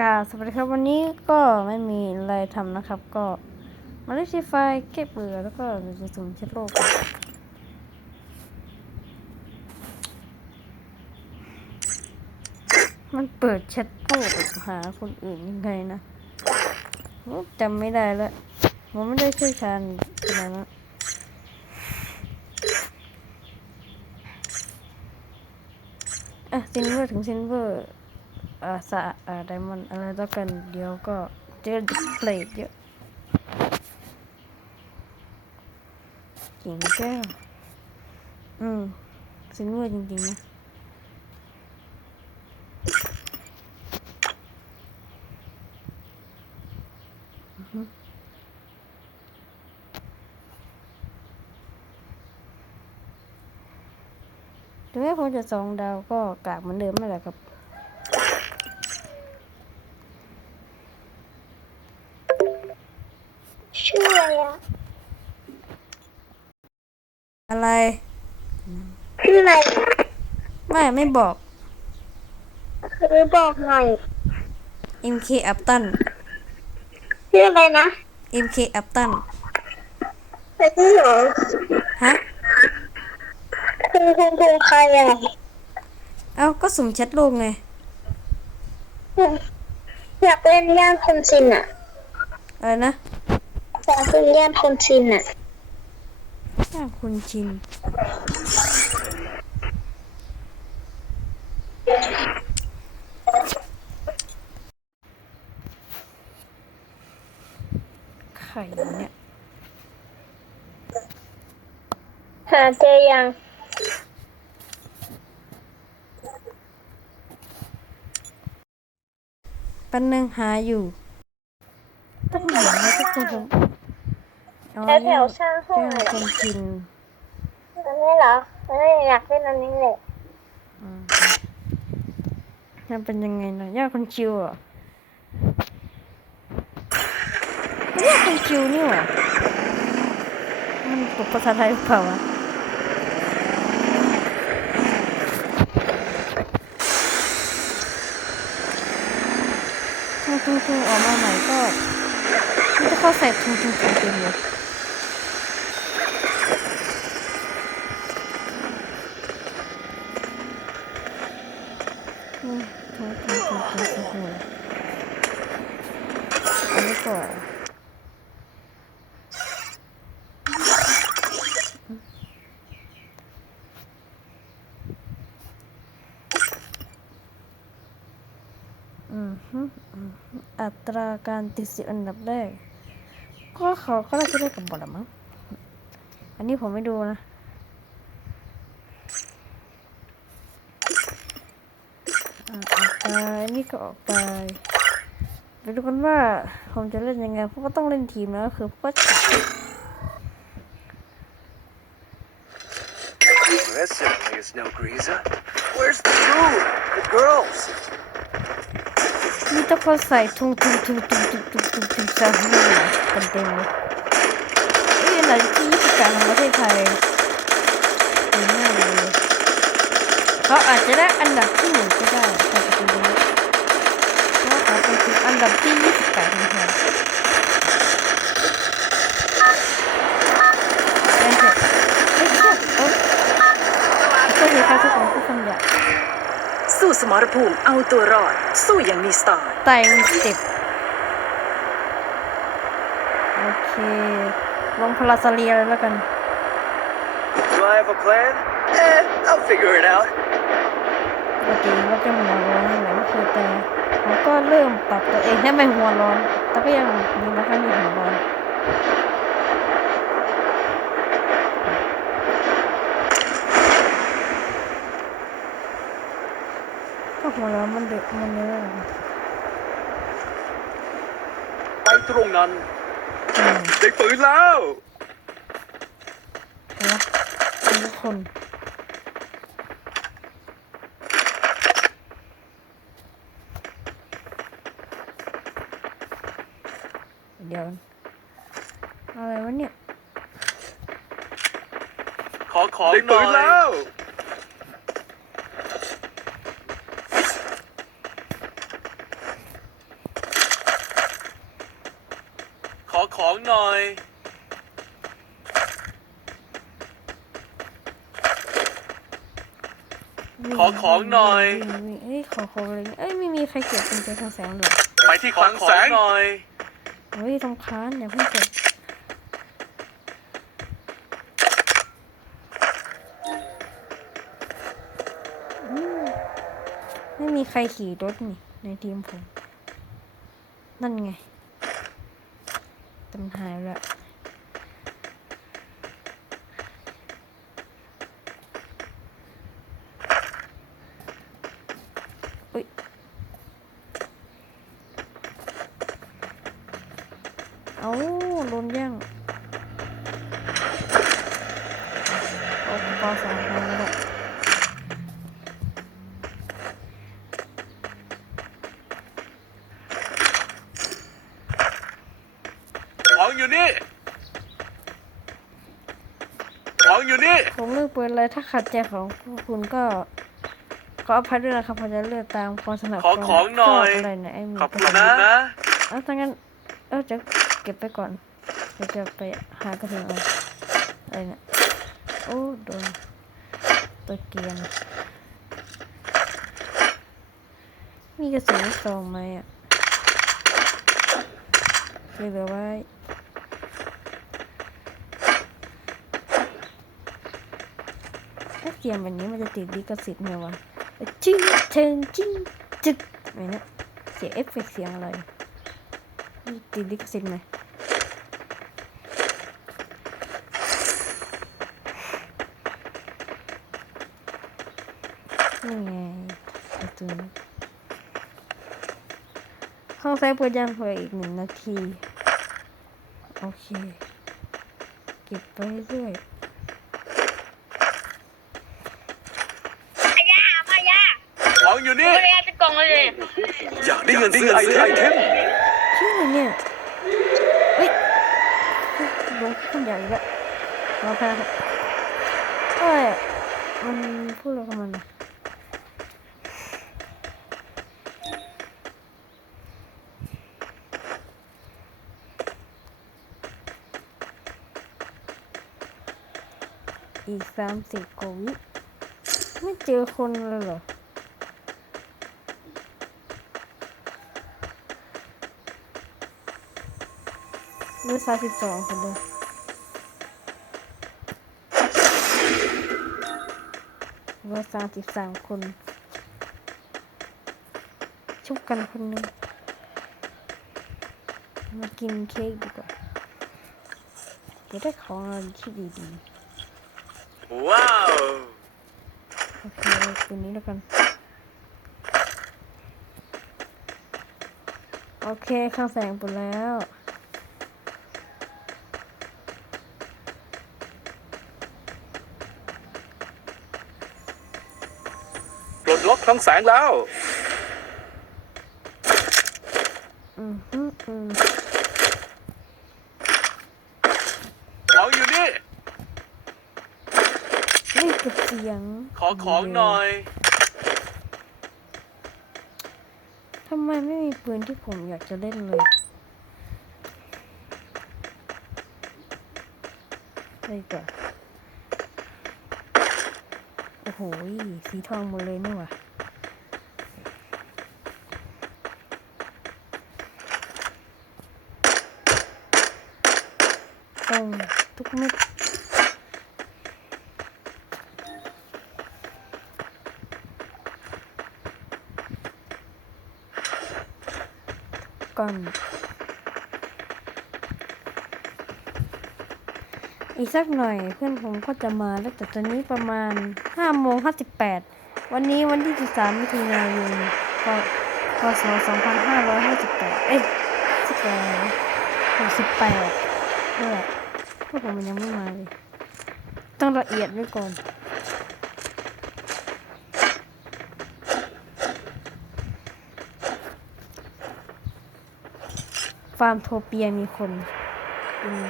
กาสวัสดีครับวันนี้ก็ไม่มีอะไรทำนะครับ ก็มาเล่นซีไฟเก็บเบื่อแล้วก็จะสุ่มเช็ดโลกมันเปิดแชทโลกหาคนอื่นยังไงนะจำไม่ได้แล้วผมไม่ได้เชี่ยวชาญขนาดนั้นอะซินเวอร์ถึงซินเวอร์ อ่าสะอ่าไดมอนด์อะไรแล้วกันเดี๋ยวก็เจอดิสเพลย์เยอะกิ่งแก้วอืมซินเวอร์จริงๆนะถึงแม้ผมจะสองดาวก็กากเหมือนเดิมนั่นแหละครับ ชื่ออะไรอะ อะไรชื่ออะไรไม่ไม่บอก คือบอกหน่อย MK อัปตันชื่ออะไรนะ MK อัปตันแต่ชื่อเหรอฮะคือคุณครูใครอะเอ้าก็สุ่มแชทโลกไงอยากเล่นย่านคนชินอะอะไรนะอยากเล่นย่านคนชินอะ ย่างคุณชินไข่เนี่ยหาเจอยังปันนึงหาอยู่ต้องหาแล้วทุกคนผม อ๋อแถวแถวๆสร้างห้องย่างอะคนชินอันนี้เหรอเฮ้ยอยากเล่นอันนี้เลยอืมมันเป็นยังไงนะย่างคนชิวเหรอะย่างคนชิวนี่หว่ามันปกภาษาไทยหรือเปล่าวะทุงทุงทุงออกมาใหม่ก็มันจะเข้าใส่ทุงทุงทุงเต็มเลยอืมทุงทุงทุงทุงทุงทุงอันนี้ ก่อนอืมฮึอืมฮึอัตราการติดสิบอันดับแรกก็เขาก็น่าจะได้กับบอลละมั้ง อันนี้ผมไม่ดูนะ อันนี่ก็ออก ไปดูกันว่าผมจะเล่นยังไงเพราะว่าต้องเล่นทีมนะก็คือเพราะว่า Well, that certainly is no greaser. Where's the crew? The girls? มีแตะคนใส่ทุงทุงทุงทุงทุงทุงทุงทุงใส่หัวกันเต็มเลยเอ้ยอันไหนที่ยี่สิบแปดของประเทศไทยดีมากเลยเขาอาจจะได้อันดับที่หนึ่งก็ได้ อันดับที่ 28นะคะสู้สมรภูมิเอาตัวรอด สู้อย่างมีสไตล์แต่งสิบโอเค ลงพลาซาเลียเลยแล้วกัน Do I have a plan? Eh, I'll figure it out. โอเคว่าจะมาร้องอะไรไม่เคยแต่ ผมก็เริ่มปรับตัวเองให้ไม่หัวร้อน แต่ก็ยังมีไม่ค่อยมีหัวร้อนก็หัวร้อนมันเด็กมันเนื้อไปตรงนั้นอืมได้ปืนแล้วเห็นไหมทุกคน ขอของได้หปืน่อยแล้ว ขอของหน่อย ขอของหน่อยเอ้ยขอของอะไรเอ้ยไม่มีใครเก็บเป็นเจ้าทองแสงเลยไปที่ของแสงหน่อยเฮ้ยสำคัญอย่าเพิ่งเก็บ ใครขี่รถนี่ ในทีมผม นั่นไงตำหายแล้ว อุ๊ย เอาโดนแย่งโอ้ปอสองพันแล้ว ของอยู่นี่ ของอยู่นี่ ผมเลือกปืนเลยถ้าขัดใจของพวกคุณก็ก็อภัยด้วยนะครับผมจะเลือกตามความถนัดขอของหน่อยชบอะไรเนี่ยไอ้มีขอบคุณนะ เอาถ้างั้นเออจะเก็บไปก่อนเดี๋ยวจะไปหากระสุนเอาอะไรเนี่ยโอ้โดนตัวเกรียนมีกระสุนซองไหมอะเหลือไว้ ถ้าเกมแบบนี้มันจะติดลิขสิทธิ์ไหมวะจิ้งเชิงจิ้งจึกอะไรเนี่ยเสียงเอฟเฟกต์เสียงอะไรติดลิขสิทธิ์ไหมนี่ไงกระสุนห้องไซเปิดยังเผื่ออีกหนึ่งนาที โอเค เก็บไปเรื่อยา มายา ของอยู่นี่ ไม่ได้จะกล่องเลยอยากได้เงินซื้อไอเทมชื่ออะไรเนี่ยเฮ้ยลงขึ้นใหญ่แล้วรอแพ้ครับเอ้ยมันพูดอะไรกับมันอะอีกสามสิบกว่าวิไม่เจอคนเลยเหรอ หลือสามสิบสองคนเลยเหลือสามสิบสามคน ชุบกันคนหนึงมากินเค้กดีกว่าจะได้ของอะไรที่ดีว้าวๆโอเคเอาคืนนี้แล้วกัน โอเคข้าวแสงหมดแล้ว ลดล็อกคลังแสงแล้วอืมฮึอืมของอยู่นี่นี่คือเสียง ขอของหน่อย ทำไมไม่มีปืนที่ผมอยากจะเล่นเลยได้ดีกว่าโอ้โห สีทองหมดเลยนี่หว่า ตรงทุกเม็ดก่อนอีกสักหน่อยเพื่อนผมก็จะมาแล้วแต่ตอนนี้ประมาณห้าโมงห้าสิบแปดวันนี้วันที่สิบสามมิถุนายนพพศสองพันห้าร้อยห้าสิบแปดเอ้ยสิบแปดหกสิบแปดด้วย พวกผมมันยังไม่มาเลย ต้องละเอียดไว้ก่อน ฟาร์มโทเปียมีคนอืม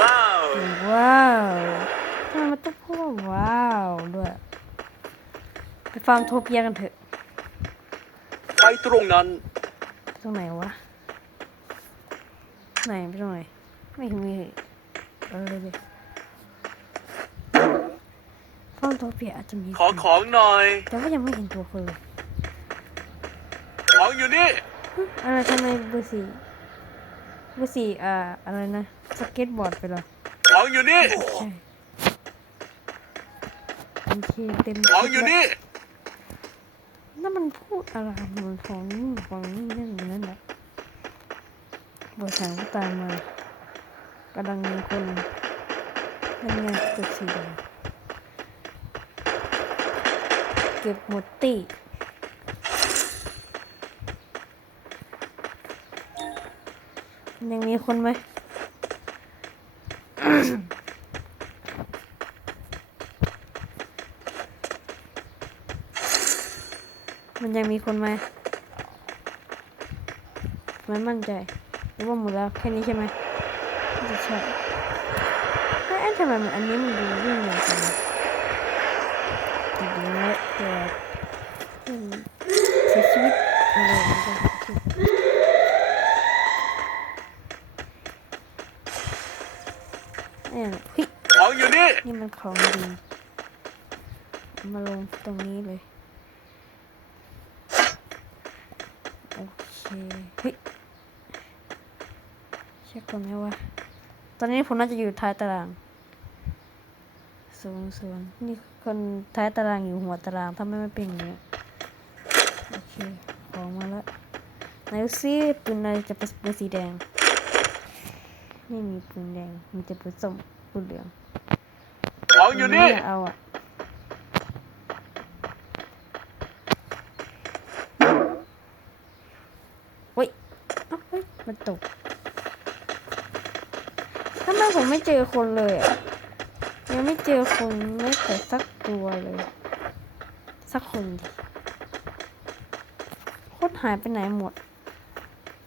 ว้าว ว้าวทำไมมันต้องพูดว่าว้าวด้วยไปฟาร์มโทเปียกันเถอะ ไปตรงนั้น ตรงไหนวะ ไหนไปตรงไหนไม่เห็นมีอะไรเลยฟอนโทเปียอาจจะมีขอของหน่อย แต่ว่ายังไม่เห็นตัวคนเลยของอยู่นี่อะไรทำไมเบอร์สี่เบอร์สี่อ่าอะไรนะสเก็ตบอร์ดไปเหรอของอยู่นี่ใช่โอเคเต็มของอยู่นี่นั่นมันพูดอะไรมันของนี่ของนี่นั่นอยู่นั่นแหละเบร์สามก็ตามมากำลังมีคนนั่นไงจุดสีแดงเก็บหมดตียังมีคนไหมมันยังมีคนไหมไม่มั่นใจ รือว่าหมดแล้วแค่นี้ใช่ไหมจะใช่เอ้ยทำไมมันอันนี้มันดูวิ่งเร็วจังเลยอีกแล้วเกิดอืมเสียชีวิตอะไรมันจะเงี้ยของอยู่นี่ นี่มันของดี มาลงตรงนี้เลย โอเค เฮ้ย เช็คก่อนไหมว่าตอนนี้ผมน่าจะอยู่ท้ายตารางศูนย์ศูนย์นี่คนท้ายตารางอยู่หัวตารางถ้าไม่ไม่เป็นอย่างนี้โอเคของมาแล้วไหนดูซิปืนอะไรจะเป็นปืนสีแดงไม่มีปืนแดงมีแต่ปืนส้มปืนเหลืองของอยู่นี่ไม่เอาอะเฮ้ยเอ้าเฮ้ยมันตก เจอคนเลยอะยังไม่เจอคนไม่แต่สักตัวเลย สักคนดิคนหายไปไหนหมด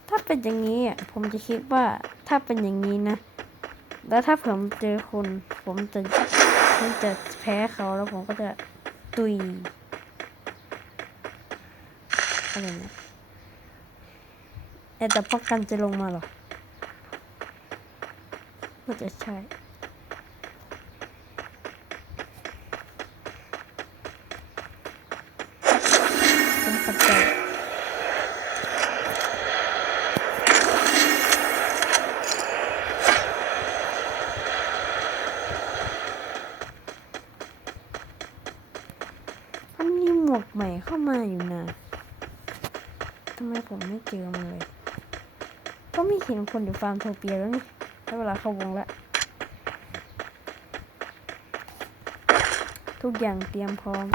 ถ้าเป็นอย่างนี้อะผมจะคิดว่าถ้าเป็นอย่างนี้นะ แล้วถ้าผมเจอคน ผมจะผมจะแพ้เขาแล้วผมก็จะตุยอะไรนะแต่ป้องกันจะลงมาหรอ น่าจะใช่เป็นปัจจัยมันมีหมวกใหม่เข้ามาอยู่นะทำไมผมไม่เจอมันเลย ก็ไม่เห็นคนอยู่ฟาร์มโทเปียแล้วนี่ เวลาเข้าวงแล้ว ทุกอย่างเตรียมพร้อม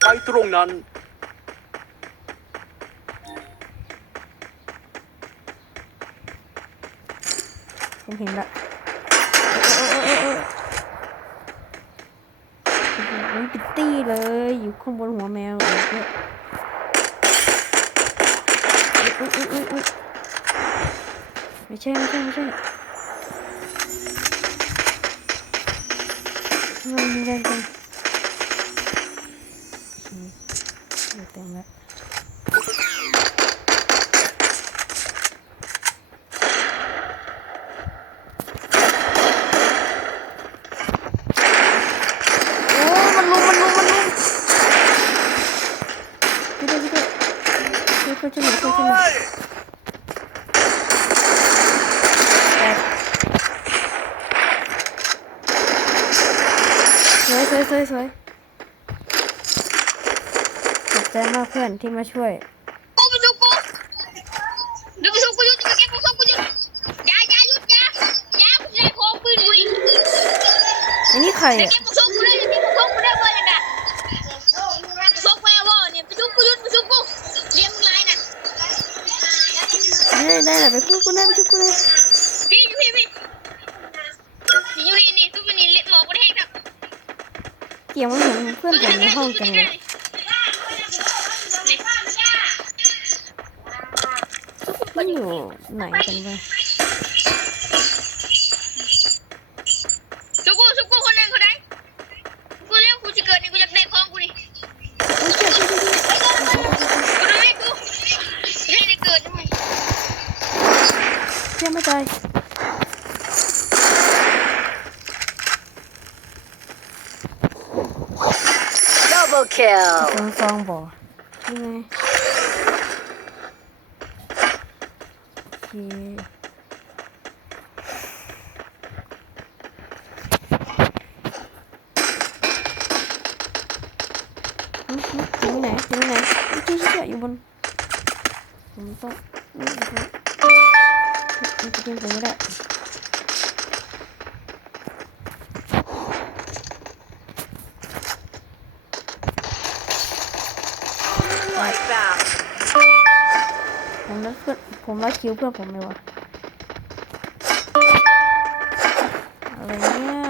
ไปตรงนั้น ผมเห็นละโอ้โหปิตตี้เลย อยู่ข้างบนหัวแมวอีกด้วย อุ๊ยอุ๊ยอุ๊ยอุ๊ยไม่ใช่ไม่ใช่ไม่ใช่ทำไมมันแรงจังโอเคเดี๋ยวเต็มแล้ว โอ้มันลุมมันลุมมันลุมช่วยด้วยช่วยด้วยช่วยช่วยช่วยช่วยช่วยแตกสวยสวยสวยสวยขอบใจมากเพื่อนที่มาช่วยกูไปสู้กูเดี๋ยวไปสู้กูยุดจะไปเก็บกูสู้กูยุดอย่าอย่าหยุดอย่าอย่ากูจะได้พกปืนกูดิอันนี้ใครเดี๋ยวอะเก็บกูสู้กูได้เดี๋ยวเก็บกูสู้กูได้เบอร์เลยนะสู้แปลว่าเนี่ยไปสู้กูยุดไปสู้กูเรียมลายน่ะได้ได้แหละไปพูดกูได้ไปพูดกูได้พี่อยู่พี่พี่พี่ยู่นี่นี่ทุกคนนี่เล็ดหมอกกูได้แห้งครับเกี่ยวมันเหมือนเพื่อนผมในห้องจังเลย อยู่ไหนกันบ้างชุกูชุกูคนนึงคนไหนกูเรียกกูจะเกิดนี่กูอยากได้ของกูนี่โอ้ยเจ็บเจ็บเจ็บกูทำให้กูไม่ได้เกิดทำไมเจ็บไม่ตายดับเบิลคิลสองบ่ยังไง นเจ๊เจ๊อยู่บนผมต้องอืมอืมมันจ ผมรักคิวเพื่อนผมเลยวะอะไรเนี่ย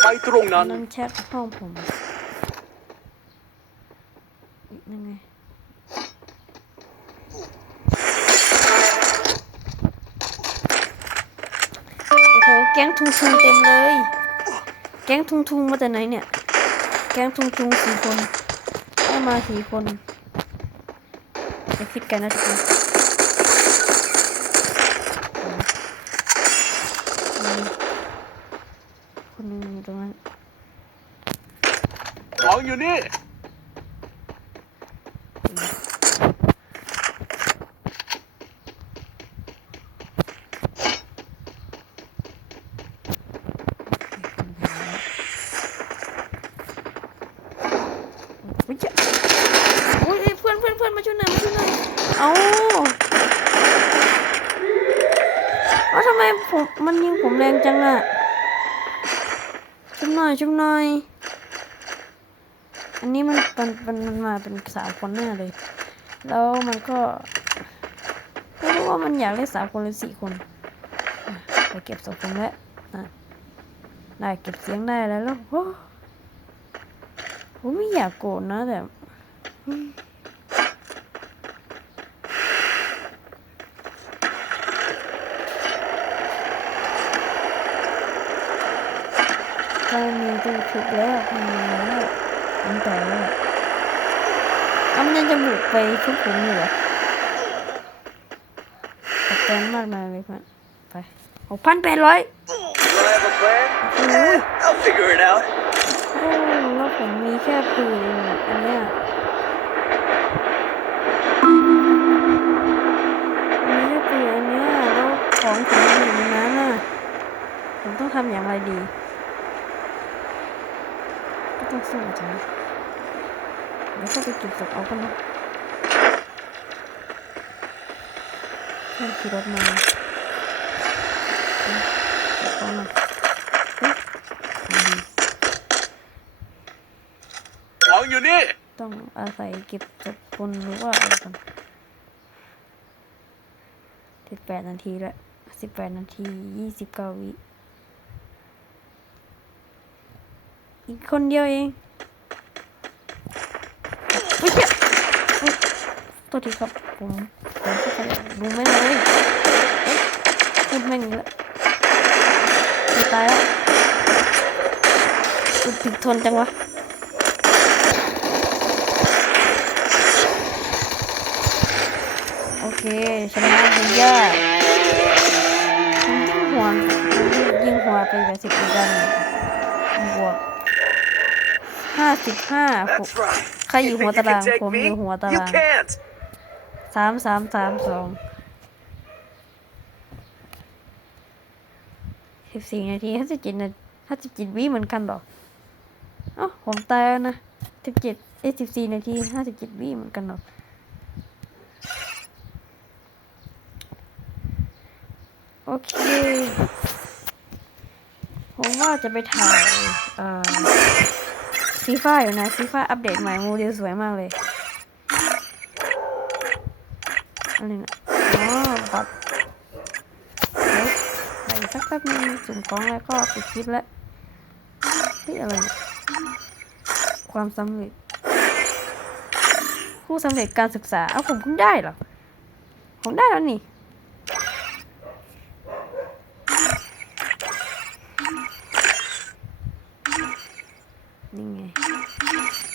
ไปตรงนั้น นั่นแชทห้องผมอีกยังไงโอ้โห แก๊งทุงทุงเต็มเลย แก๊งทุงทุงมาแต่ไหนเนี่ย แก๊งทุงทุงสี่คนได้ มาสี่คนจะคิดกันนะทุกคนอืมคนหนึงอยู่ตรงนั้น ของอยู่นี่ อุ้ยเจ้าอุ้ยเอ้ยเพื่อนเพื่อนเพื่อนมาช่วยหน่อยมาช่วยหน่อยเอาเอาทำไมผมมันยิงผมแรงจังอะ ชุบหน่อยหน่อย อันนี้มันมันมันมันมาเป็นสามคนแน่เลย แล้วมันก็ไม่รู้ว่ามันอยากเล่นสามคนหรือสี่คนอะไปเก็บสองคนแล้วอะได้เก็บเสียงได้แล้วแล้วโอ้ผมไม่อยากโกรธนะแต่ อืมก็มีดูถูกแล้วมีแล้วมันแต่แล้วเอามันยังจะบุกไปชุบผมอยู่เหรอตกใจมากมายเลยเพื่อนไปหกพันแปดร้อย Do I have a plan? Eh, I'll figure it out. โอ้แล้วผมมีแค่ปืนเองอะอันเนี้ยมีแค่ปืนอันเนี้ยแล้วของผมอยู่ในนั้นน่ะผมต้องทำอย่างไรดี ก็ต้องสู้จารย์เดี๋ยวเข้าไปเก็บศพเอากันนะเพื่อนขี่รถมาเอ้ยเก็บของหน่อยของอยู่นี่ ต้องอาศัยเก็บศพคนหรือว่าอะไรกันสิบแปดนาทีล้วสิบแปดนาทียี่สิบเก้าวิ อีกคนเดียวเองไม่ใช่ยตัวทีครับผมผมก็ขยันดูไม่เลยเอ๊ะพูดแม่งล้วจะตายแล้วอุดถึกทนจังวะโอเคชนะบุญยอดผมยิงหัวยิงหัวไปแบบสิบกันบวก ห้าสิบห้า That's right. ใครอยู่หัวตาราง You think you can take ผมอยู่ me? หัวตา You ราง can't. สามสามสามสองสิบสี่นาทีห้าสิบเจ็ดนาห้าสิบเจ็ดวิเหมือนกันเหรอเอ๋อผมตายแล้วนะสิบเจ็ดเอ้สิบสี่นาทีห้าสิบเจ็ดวิเหมือนกันเหรอโอเค ผมว่าจะไปถ่ายเอ่อ ฟีฟ่าอยู่นะฟีฟ่าอัปเดตใหม่โมเดลสวยมากเลยอะไรนะอ๋อบัตรเฮ้ยไปสักแป๊บนึงสุ่มของแล้วก็ปิดคลิปแล้วเฮ้ยอะไรเนี่ยความสำเร็จผู้สำเร็จการศึกษา เอาผมเพิ่งได้เหรอ ผมได้แล้วนี่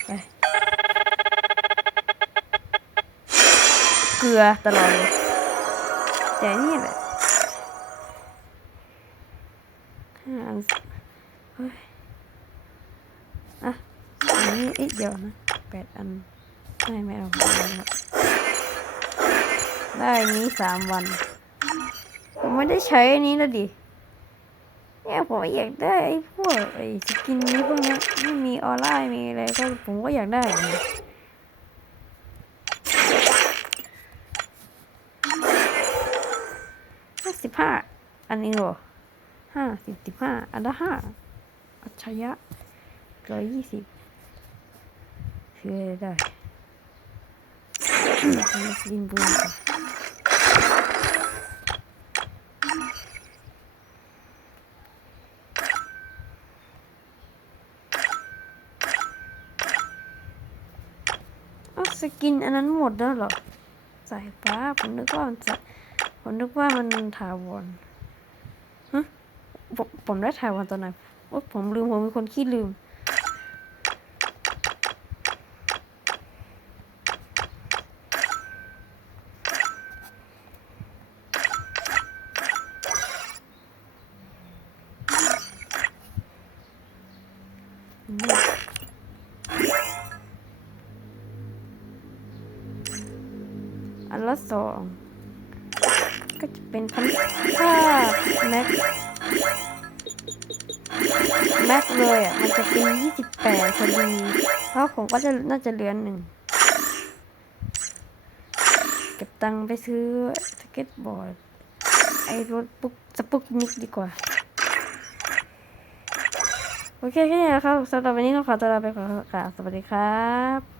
ไปเกลือตลอดเลยแต่นี่แหละห้าอันเฮ้ยอะอันนี้อ๊ะเดี๋ยวนะแปดอันไม่ไม่เอาไม่เอาได้นนี้สามวัน ผมไม่ได้ใช้อันนี้แล้วดิ เนี่ยผมอยากได้ไอ้พวกไอ้สกินนี้พวกนี้ไม่มีออร่ามีอะไรก็ผมก็อยากได้ห้าสิบห้าอันนี้เหรอห้าสิบสิบห้าอันละห้าอัจฉริยะร้อยยี่สิบคืออะไรได้ทำสกินบูมก่อนอ้าว สกินอันนั้นหมดแล้วเหรอสายฟ้าผมนึกว่ามันจะผมนึกว่ามันถาวรฮะผมผมได้ถาวรตอนไหนโอ๊ยผมลืมผมเป็นคนขี้ลืม อั นละสองก็จะเป็นพันผ้าแม็กแม็กเลยอะ มันจะเป็นยี่สิบแปดพอดีเพราะผมก็จะน่าจะเหลือหนึ่ง เก็บตังค์ไปซื้อสเก็ตบอร์ด ไอรถปุ๊กสปุกนิกดีกว่า โอเคแค่นี้นะครับสำหรับวันนี้เราขอตัวลาไปก่อนสวัสดีครับ